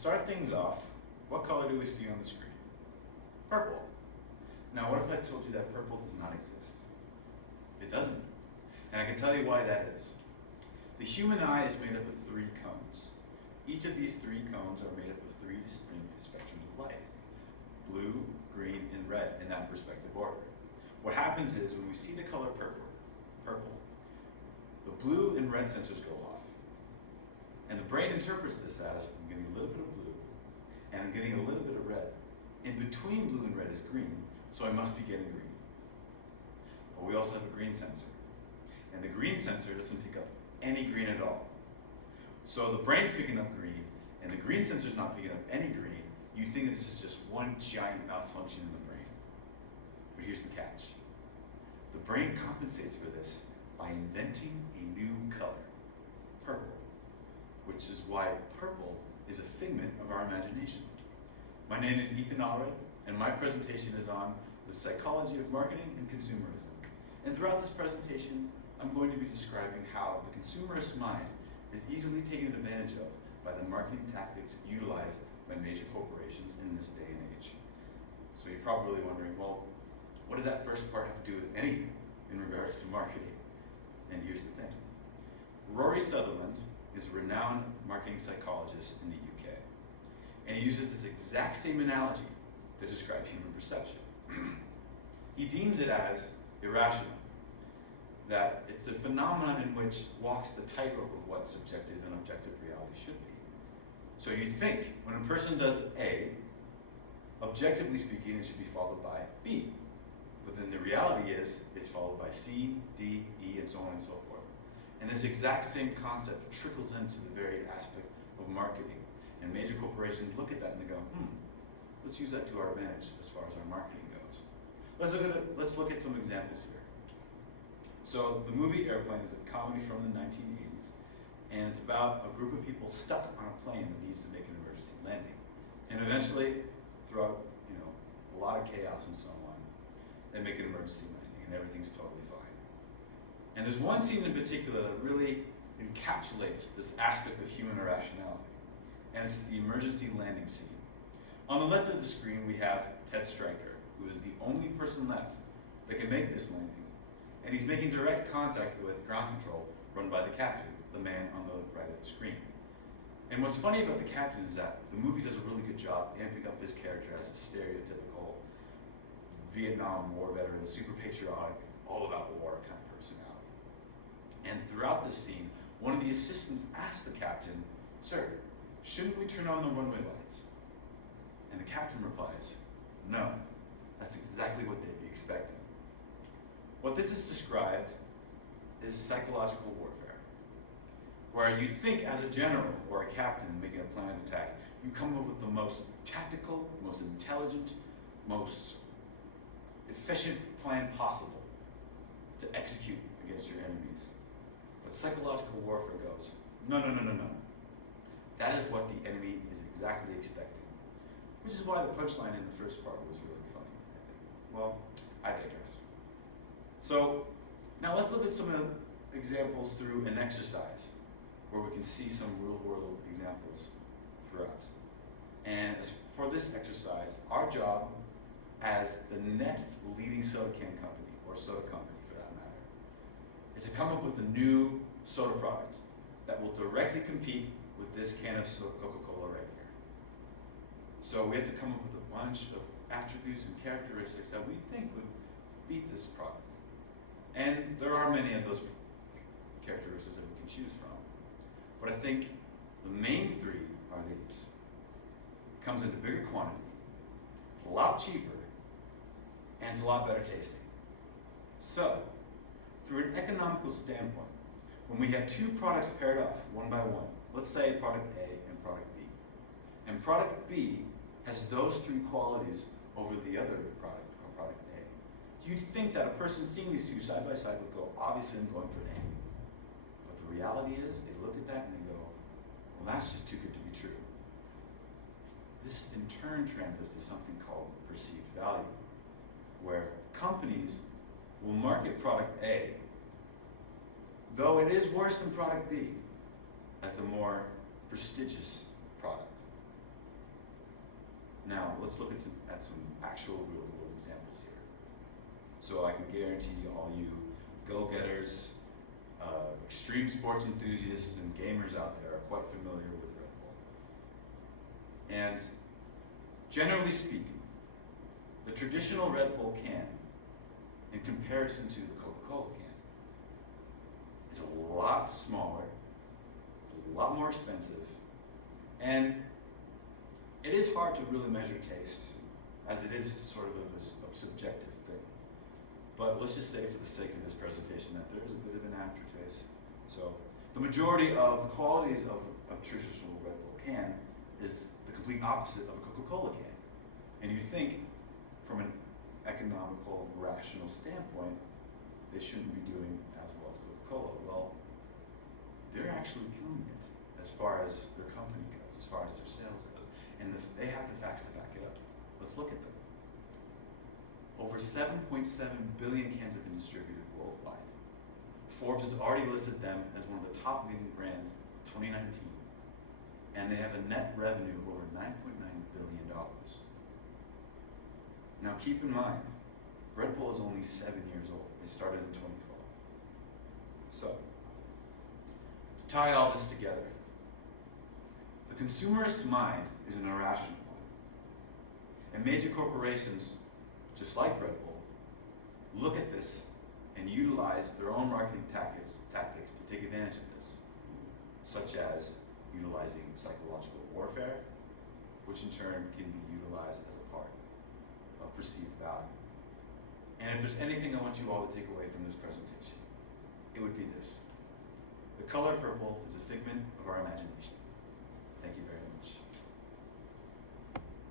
start things off, what color do we see on the screen? Purple. Now what if I told you that purple does not exist? It doesn't. And I can tell you why that is. The human eye is made up of 3 cones. Each of these 3 cones are made up of 3 distinct spectrums of light. Blue, green, and red in that respective order. What happens is when we see the color purple, the blue and red sensors go off. And the brain interprets this as, I'm getting a little bit of blue, and I'm getting a little bit of red. In between blue and red is green, so I must be getting green. But we also have a green sensor. And the green sensor doesn't pick up any green at all. So the brain's picking up green, and the green sensor's not picking up any green. You'd think this is just one giant malfunction in the brain. But here's the catch. The brain compensates for this by inventing a new color, purple, which is why purple is a figment of our imagination. My name is Ethan Allred, and my presentation is on the psychology of marketing and consumerism. And throughout this presentation, I'm going to be describing how the consumerist mind is easily taken advantage of by the marketing tactics utilized by major corporations in this day and age. So you're probably wondering, well, what did that first part have to do with anything in regards to marketing? And here's the thing. Rory Sutherland is a renowned marketing psychologist in the UK. And he uses this exact same analogy to describe human perception. He deems it as irrational, that it's a phenomenon in which walks the tightrope of what subjective and objective reality should be. So you think when a person does A, objectively speaking, it should be followed by B. But then the reality is it's followed by C, D, E, and so on and so forth. And this exact same concept trickles into the very aspect of marketing. And major corporations look at that and they go, let's use that to our advantage as far as our marketing goes. Let's look at some examples here. So the movie Airplane is a comedy from the 1980s, and it's about a group of people stuck on a plane that needs to make an emergency landing. And eventually, throughout a lot of chaos and so on, they make an emergency landing and everything's totally fine. And there's one scene in particular that really encapsulates this aspect of human irrationality, and it's the emergency landing scene. On the left of the screen, we have Ted Stryker, who is the only person left that can make this landing. And he's making direct contact with ground control run by the captain, the man on the right of the screen. And what's funny about the captain is that the movie does a really good job amping up his character as a stereotypical Vietnam War veteran, super patriotic, all about war kind of personality. And throughout this scene, one of the assistants asks the captain, "Sir, shouldn't we turn on the runway lights?" And the captain replies, "No, that's exactly what they'd be expecting." What this is described is psychological warfare, where you think as a general or a captain making a planned attack, you come up with the most tactical, most intelligent, most efficient plan possible to execute against your enemies. But psychological warfare goes, no. That is what the enemy is exactly expecting. Which is why the punchline in the first part was really funny, I think. Well, I digress. So now let's look at some examples through an exercise where we can see some real world examples throughout. And as for this exercise, our job as the next leading soda can company, or soda company for that matter, is to come up with a new soda product that will directly compete with this can of Coca-Cola right here. So we have to come up with a bunch of attributes and characteristics that we think would beat this product. And there are many of those characteristics that we can choose from. But I think the main 3 are these. It comes in a bigger quantity, it's a lot cheaper, and it's a lot better tasting. So, through an economical standpoint, when we have 2 products paired off, one by one, let's say product A and product B, and product B has those 3 qualities over the other product, or product A, you'd think that a person seeing these 2 side by side would go, obviously I'm going for A. But the reality is, they look at that and they go, well, that's just too good to be true. This in turn translates to something called perceived value, where companies will market product A, though it is worse than product B, as the more prestigious product. Now, let's look at some actual real world examples here. So I can guarantee all you go-getters, extreme sports enthusiasts and gamers out there are quite familiar with Red Bull. And generally speaking, the traditional Red Bull can, in comparison to the Coca-Cola can, is a lot smaller, it's a lot more expensive, and it is hard to really measure taste, as it is sort of a subjective thing. But let's just say, for the sake of this presentation, that there is a bit of an aftertaste. So the majority of the qualities of a traditional Red Bull can is the complete opposite of a Coca-Cola can. And you think, from an economical, rational standpoint, they shouldn't be doing as well as Coca-Cola. Well, they're actually killing it as far as their company goes, as far as their sales goes. And they have the facts to back it up. Let's look at them. Over 7.7 billion cans have been distributed worldwide. Forbes has already listed them as one of the top leading brands of 2019. And they have a net revenue of over $9.9 billion. Now keep in mind, Red Bull is only 7 years old. They started in 2012. So, to tie all this together, the consumerist mind is an irrational one. And major corporations, just like Red Bull, look at this and utilize their own marketing tactics to take advantage of this, such as utilizing psychological warfare, which in turn can be utilized as a part of perceived value. And if there's anything I want you all to take away from this presentation, it would be this. The color purple is a figment of our imagination. Thank you very much.